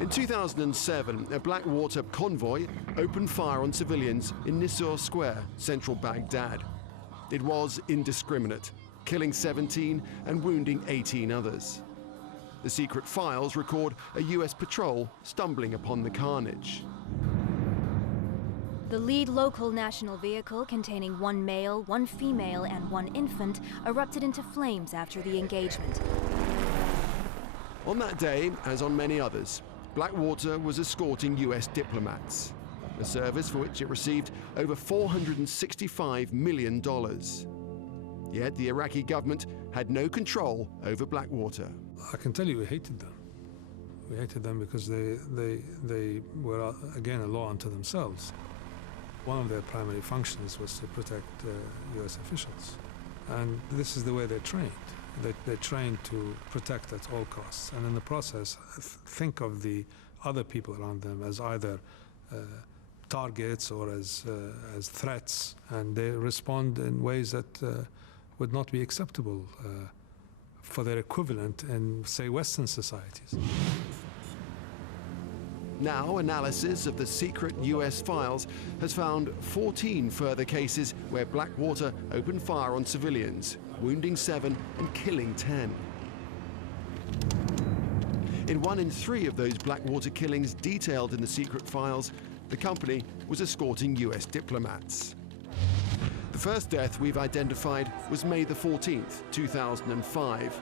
In 2007, a Blackwater convoy opened fire on civilians in Nisour Square, central Baghdad. It was indiscriminate, killing 17 and wounding 18 others. The secret files record a US patrol stumbling upon the carnage. The lead local national vehicle containing 1 male, 1 female, and 1 infant erupted into flames after the engagement. On that day, as on many others, Blackwater was escorting US diplomats, a service for which it received over $465 million. Yet the Iraqi government had no control over Blackwater. I can tell you we hated them. We hated them because they were, again, a law unto themselves. One of their primary functions was to protect US officials. And this is the way they're trained. They're trained to protect at all costs. And in the process, think of the other people around them as either targets or as threats. And they respond in ways that would not be acceptable for their equivalent in, say, Western societies. Now, analysis of the secret US files has found 14 further cases where Blackwater opened fire on civilians, wounding 7 and killing 10. In 1 in 3 of those Blackwater killings detailed in the secret files, the company was escorting US diplomats. The first death we've identified was May the 14th, 2005,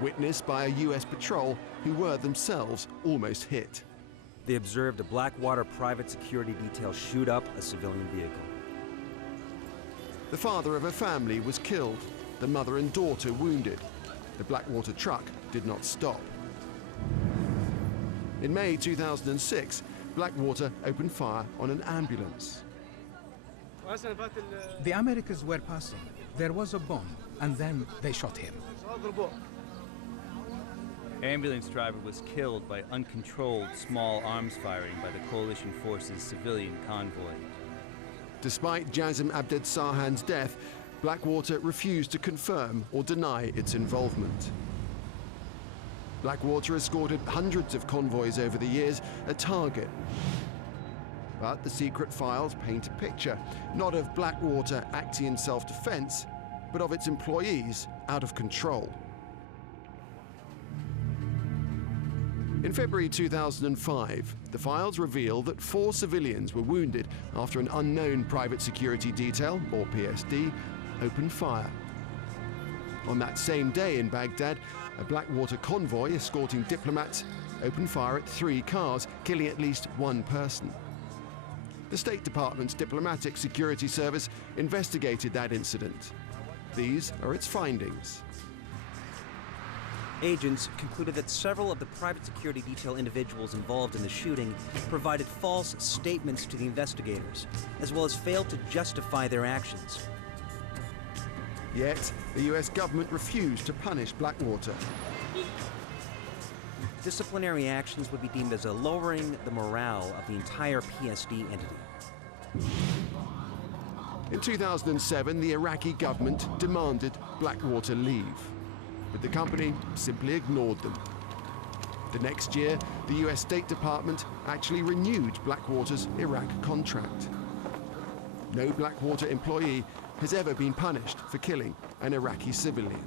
witnessed by a US patrol who were themselves almost hit. They observed a Blackwater private security detail shoot up a civilian vehicle. The father of a family was killed, the mother and daughter wounded. The Blackwater truck did not stop. In May 2006, Blackwater opened fire on an ambulance. The Americans were passing. There was a bomb, and then they shot him. Ambulance driver was killed by uncontrolled small arms firing by the coalition forces' civilian convoy. Despite Jassim Abded Sahan's death, Blackwater refused to confirm or deny its involvement. Blackwater escorted hundreds of convoys over the years, a target. But the secret files paint a picture, not of Blackwater acting in self-defense, but of its employees out of control. In February 2005, the files reveal that 4 civilians were wounded after an unknown private security detail, or PSD, opened fire. On that same day in Baghdad, a Blackwater convoy escorting diplomats opened fire at 3 cars, killing at least 1 person. The State Department's Diplomatic Security Service investigated that incident. These are its findings. Agents concluded that several of the private security detail individuals involved in the shooting provided false statements to the investigators, as well as failed to justify their actions. Yet, the US government refused to punish Blackwater. Disciplinary actions would be deemed as a lowering the morale of the entire PSD entity. In 2007, the Iraqi government demanded Blackwater leave, but the company simply ignored them. The next year, the US State Department actually renewed Blackwater's Iraq contract. No Blackwater employee has ever been punished for killing an Iraqi civilian.